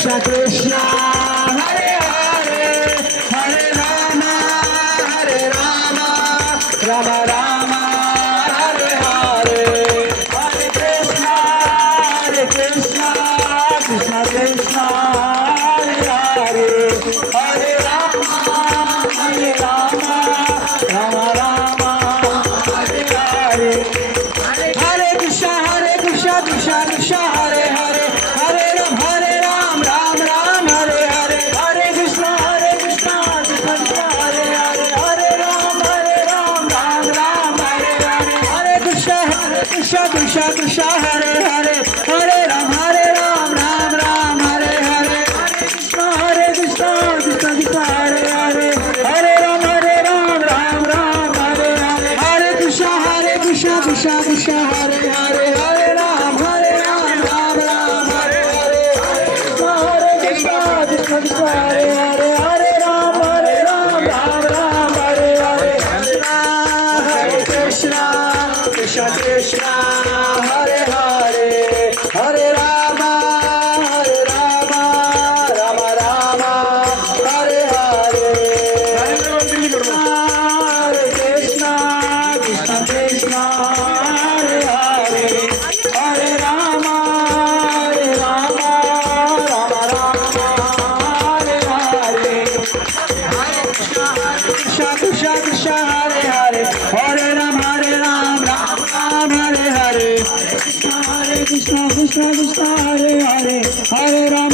Krishna Krishna Hare Hare Hare Rama Rama Rama Hare Hare Hare Krishna Krishna Krishna Hare Hare Hare Rama Rama Rama Hare Hare Hare Krishna Krishna Krishna Hare Hare Hare Ram Ram Hare Hare Hare Krishna Krishna Krishna Hare Hare Hare Ram Ram Hare Hare Hare Krishna Krishna Krishna Hare Hare Hare Ram Ram Hare Hare Hare Krishna Krishna Krishna Hare Hare Hare Ram Ram Hare Hare Hare Krishna Krishna Krishna Hare Hare Hare Ram Ram Hare Hare Hare Krishna Krishna Hare Hare Hare Ram Ram Hare Hare Hare Krishna Krishna Krishna Hare Hare Hare Rama Rama Hare Hare Hare Krishna Krishna Krishna Hare Hare Hare Rama Rama Hare Hare Krishna Krishna Krishna Hare Hare Hare Ram Ram Hare Hare Hare Krishna Krishna Krishna Hare Hare Hare Ram